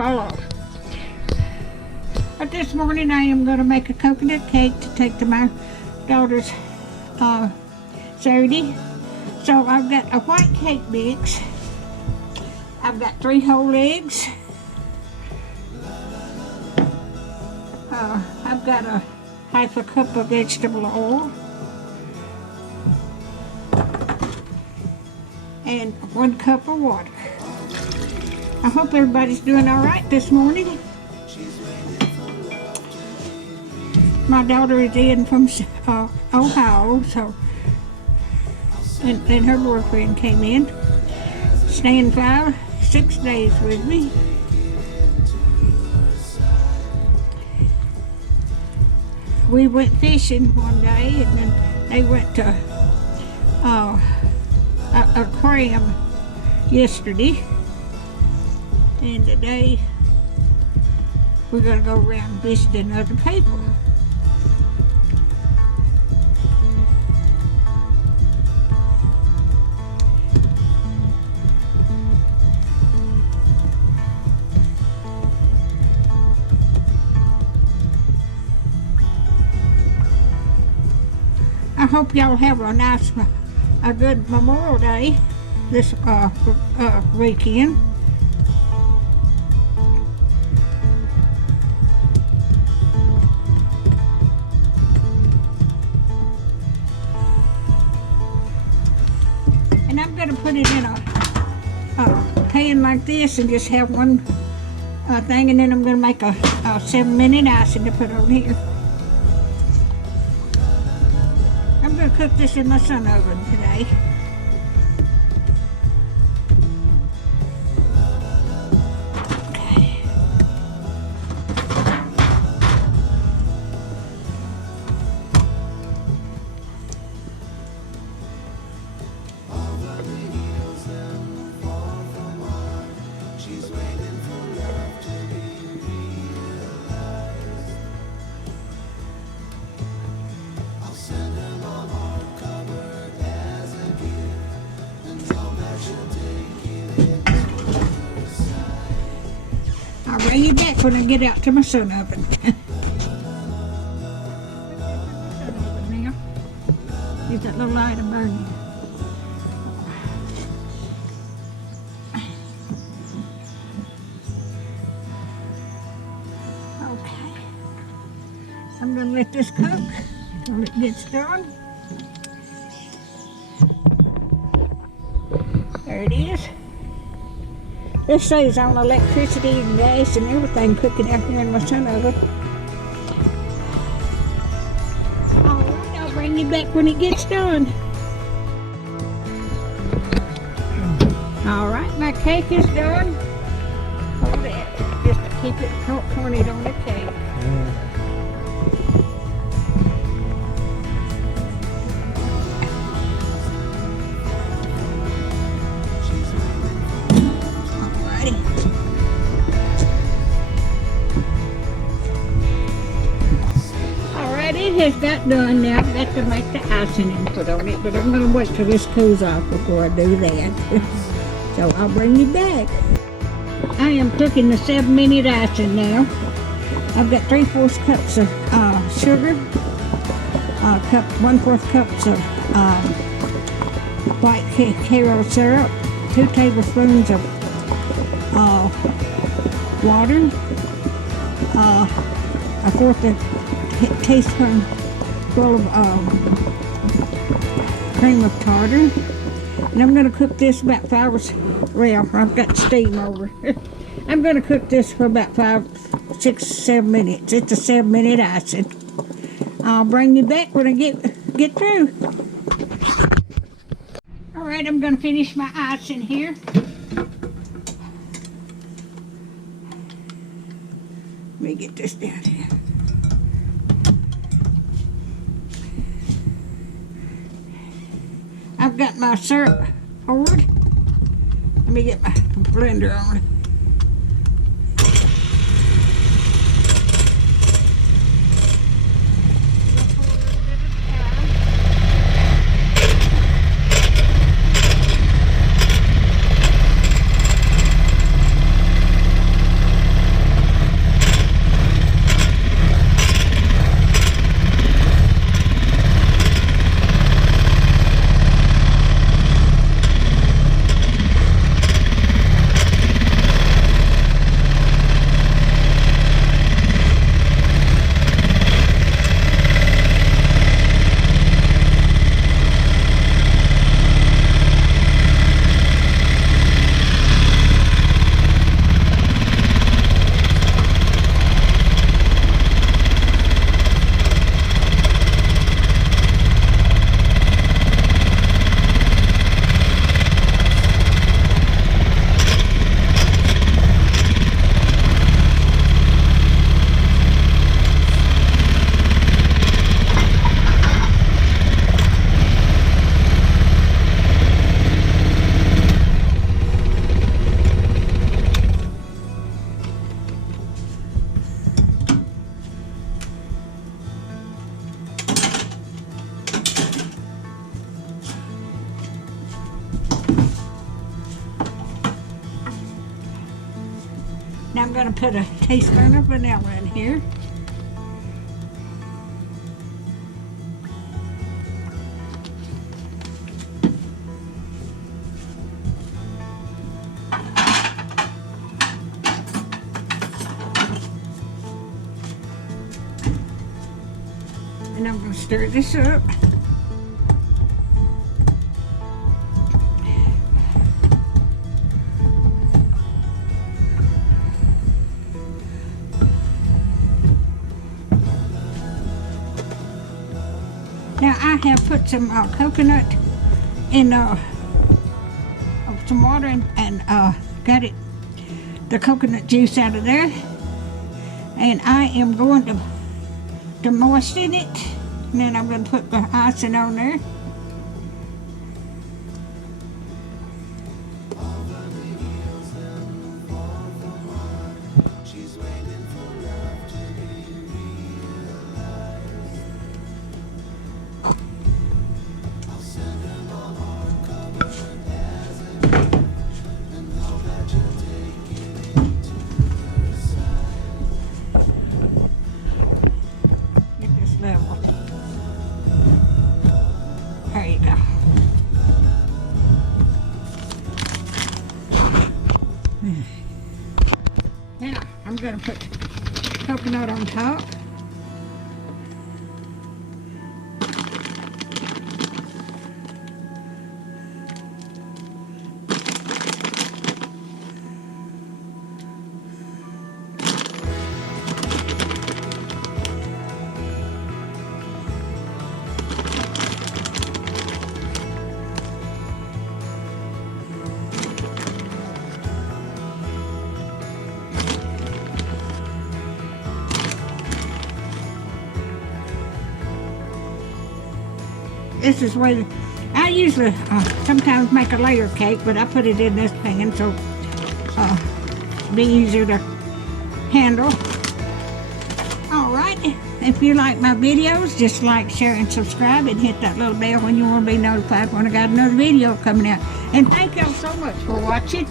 fall off. But this morning I am going to make a coconut cake to take to my daughter's Saturday. So I've got a white cake mix. I've got 3 whole eggs. I've got a half a cup of vegetable oil. And 1 cup of water. I hope everybody's doing all right this morning. My daughter is in from Ohio, so and her boyfriend came in, staying 6 days with me. We went fishing one day, and then they went to an aquarium yesterday, and today we're going to go around visiting other people. I hope y'all have a good Memorial Day this weekend. And I'm going to put it in a pan like this and just have one thing, and then I'm going to make a 7-minute icing to put on here. I'm going to cook this in my sun oven today. Okay. I'll bring you back when I get out to my sun oven. Now, get that little light of burning. Okay. I'm going to let this cook until it gets done. There it is. This says on electricity and gas and everything cooking out here in my sun oven. Alright, I'll bring you back when it gets done. Alright, my cake is done. Hold it, just to keep it pointed on the cake. It has got done now. I've got to make the icing and put on it, but I'm going to wait till this cools off before I do that. So I'll bring you back. I am cooking the 7-minute icing now. I've got 3/4 cups of sugar, 1/4 cups of white Karo syrup, 2 tablespoons of water, 1/4 teaspoon full of cream of tartar, and I'm going to cook this about 5 or well, I've got steam over. I'm going to cook this for about 5, 6, 7 minutes. It's a 7-minute icing. I'll bring you back when I get through. All right, I'm going to finish my icing here. Let me get this down here. I've got my syrup poured. Let me get my blender on. Now I'm going to put a teaspoon of vanilla in here. And I'm going to stir this up. Now I have put some coconut in some water and got the coconut juice out of there, and I am going to moisten it, and then I'm going to put the icing on there. Level. There you go. Now I'm going to put coconut on top. This is where I usually sometimes make a layer cake, but I put it in this pan so it'll be easier to handle. Alright, if you like my videos, just like, share, and subscribe, and hit that little bell when you want to be notified when I got another video coming out. And thank y'all so much for watching.